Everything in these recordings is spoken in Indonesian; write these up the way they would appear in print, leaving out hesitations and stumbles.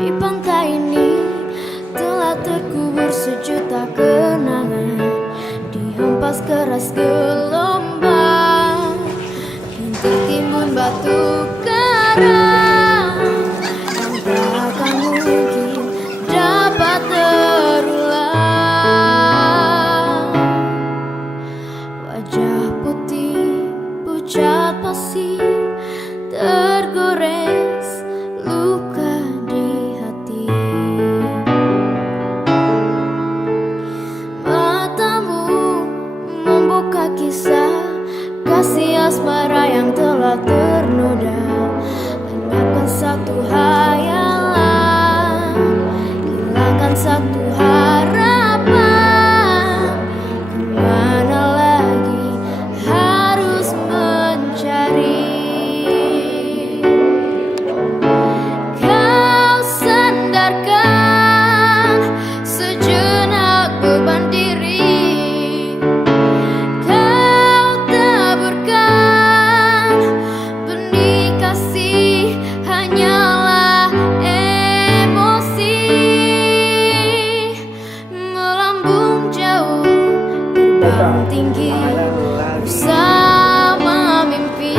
Di pantai ini telah terkubur sejuta kenangan, dihempas keras gelombang, dan tertimbun batu karang yang tak akan mungkin dapat terulang. Wajah putih pucat pasi tergores luka di hati. Matamu membuka kisah kasih asmara yang telah ternoda, lenyapkan satu hayalan, hilangkan satu harapan. Kemana lagi harus mencari? Kau sandarkan sejenak beban diri, kau taburkan benih kasih, hanyalah emosi. Melambung jauh, terbang tinggi bersama mimpi,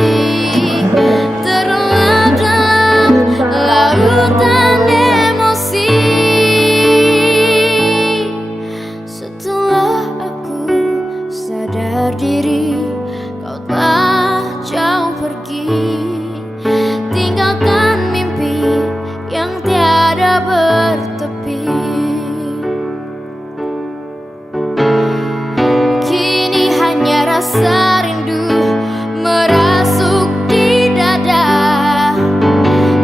terlelap dalam lautan emosi. Setelah aku sadar diri, kau telah jauh pergi, tinggalkan mimpi yang tiada bertepi. Kini hanya rasa rindu merasuk di dada,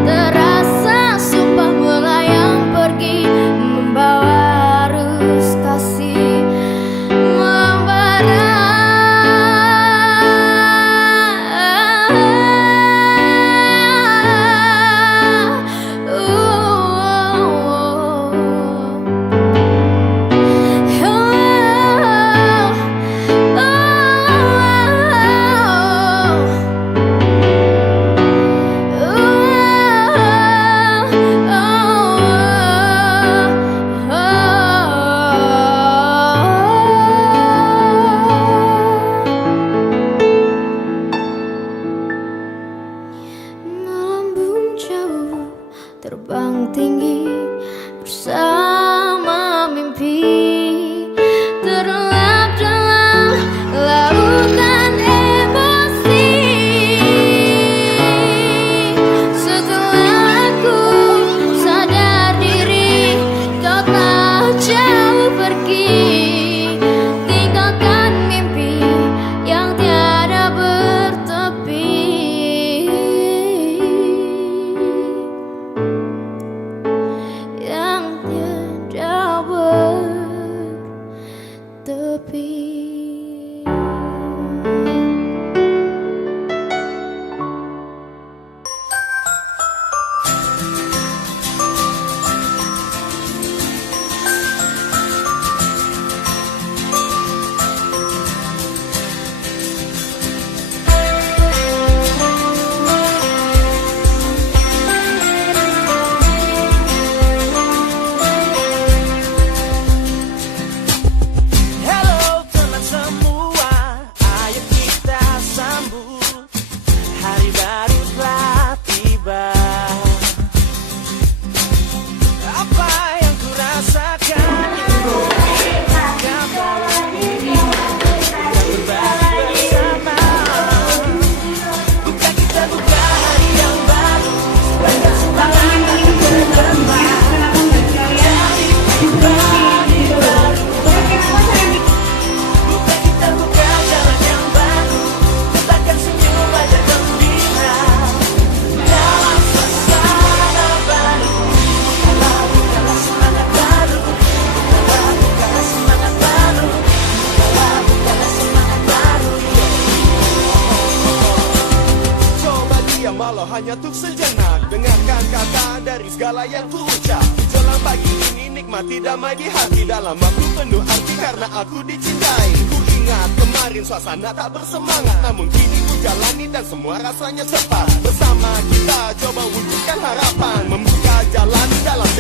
terasa sumpah melayang pergi, membawa arus kasih membara. Melambung jauh, terbang tinggi bersama mimpi, terlelap dalam lautan emosi. Setelah aku sadar diri, kau telah jauh pergi, tinggalkan mimpi yang tiada bertepi. Yang tiada bertepi. Hello teman semua, ayo kita sambut hari baru telah tiba. Apa yang ku rasakan itu bukan balas diri, kita berbagi bersama. Buka kita buka hari yang baru, sebagai semangat ke depan. Dari pribadi baru, buka kita buka jalan yang baru, letakkan senyum wajah gembira dalam suasana baru. Bukalah, bukalah semangat baru, bukalah, bukalah semangat baru, bukalah, bukalah semangat baru. Coba diam malah hanya untuk sejenak, dengarkan kata dari segala yang ku ucap. Jelang pagi ini nikmati damai di hati, dalam waktu penuh arti karena aku dicintai. Ku ingat kemarin suasana tak bersemangat, namun kini ku jalani dan semua rasanya cepat. Bersama kita coba wujudkan harapan, membuka jalan dalam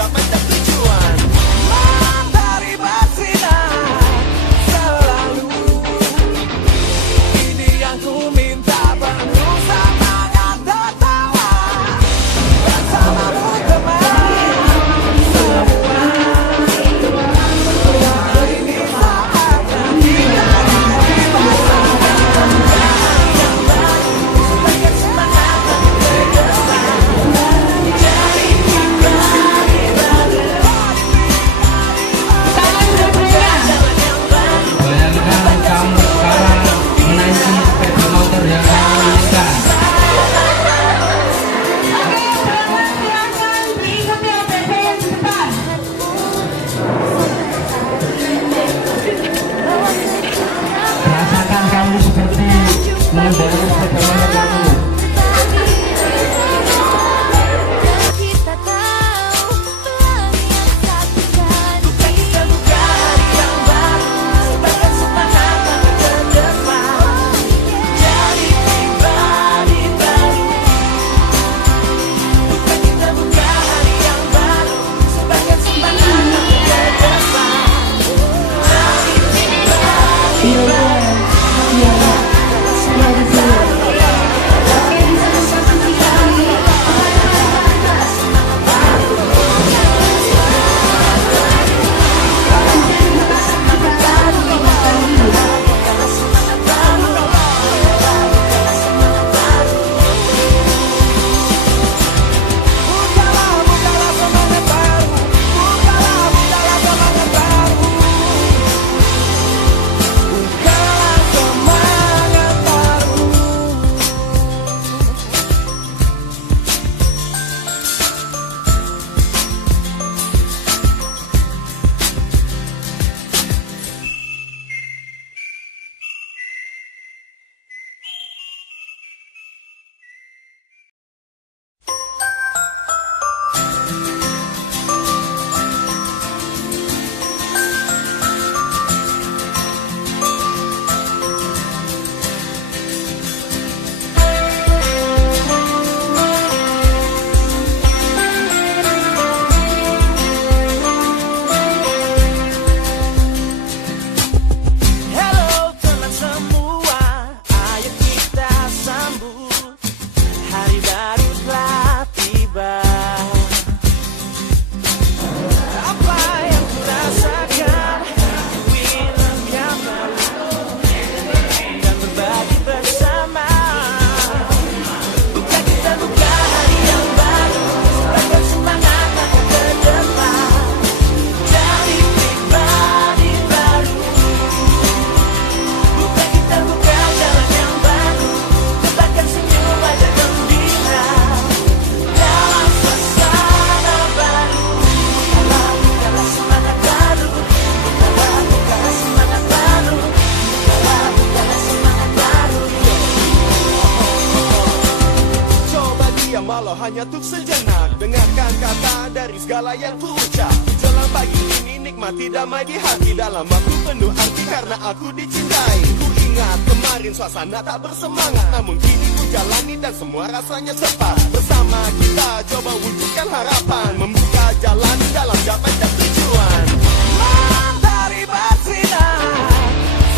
hanya untuk sejenak. Dengarkan kata dari segala yang ku ucap. Jelang pagi ini nikmati damai di hati. Dalam waktu penuh arti karena aku dicintai. Ku ingat kemarin suasana tak bersemangat, namun kini ku jalani dan semua rasanya tepat. Bersama kita coba wujudkan harapan, membuka jalan dalam capai tujuan. Mentari bersinar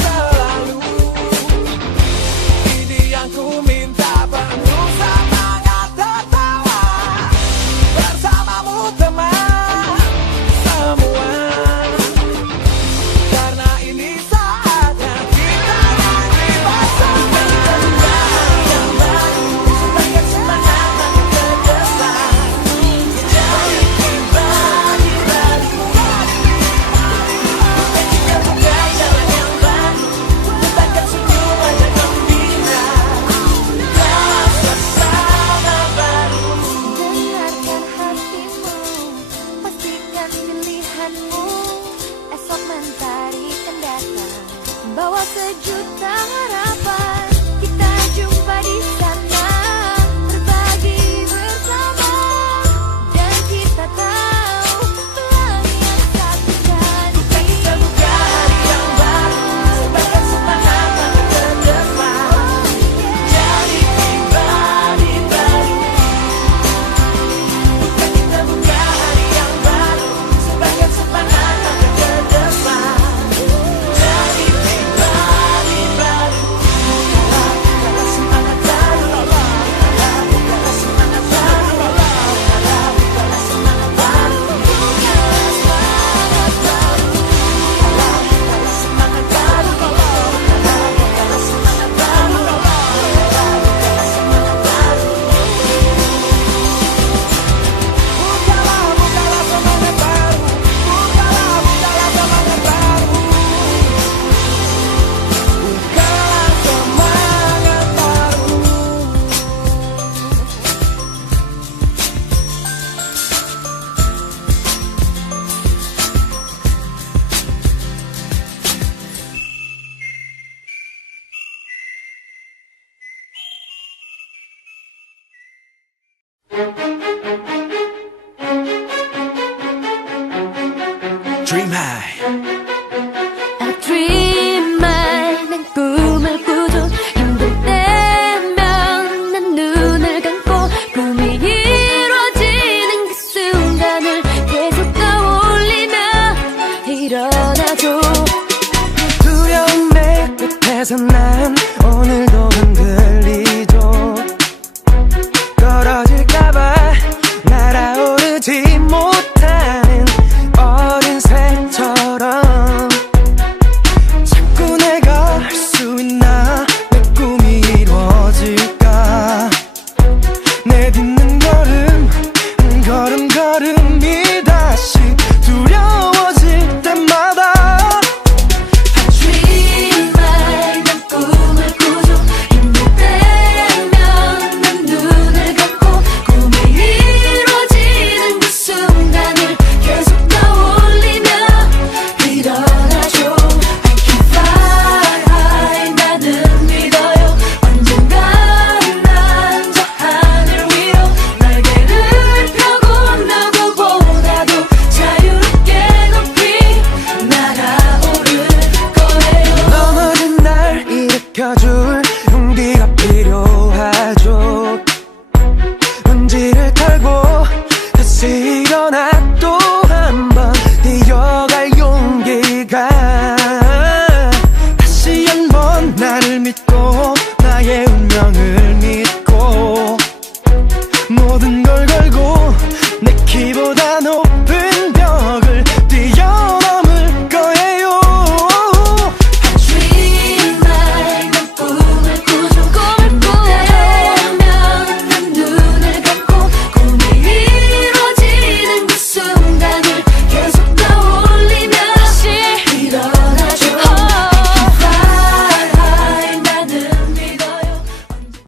selalu, ini yang ku minta, penuh semangat tertawa. Bersamamu teman semua, karena ini saatnya kita nyanyi bersama. Yang baru sebagai semangat makin ke depan. Jadi pribadi baru, kita buka jalan yang baru, letakkan senyuman dan gembira dalam suasana baru. Dengarkan hatimu, pastikan pilihanmu. Esok mentari akan datang, bawa sejuta harapan. Kita jumpa di sana, berbagi bersama. Dan kita tahu pelangi yang satukan Kita buka hari yang baru, sebagai semangat makin ke depan. Jadi pribadi baru. Kita buka hari yang baru, sebagai semangat makin ke depan. Jadi pribadi baru. Bukalah semangat baru. Bukalah semangat baru. Bukalah semangat baru. Dream high. I dream high, 난 꿈을 꾸죠. 힘들 때면 난 눈을 감고 꿈이 이루어지는 그 순간을 계속 떠올리며 일어나죠. 두려운 내 끝에서 난 오늘도 흔들리죠. 떨어질까봐 날아오르지 못하는 어린 새처럼 자꾸 내가 할 수 있나, 내 꿈이 이루어질까. 내딛는 걸음 한 걸음 걸음이 다시 두려워질 때마다 Dream high, 난 꿈을 꾸죠. 힘들 때면 난 눈을 감고 꿈이 이루어지는 그 순간을 계속 떠올리며 일어나죠. I can fly high, 나는 믿어요. 언젠간 난 저 하늘 위로 날개를 펴고 누구보다도 자유롭게 높이 날아오를 거예요. 넘어진 날 일으켜줄 용기가 필요하죠. 먼지를 털고 다시 일어나 또 한 번 뛰어갈 용기가. 다시 한 번 나를 믿고 나의 운명을 믿고 모든 걸 걸고 내 키보다 높이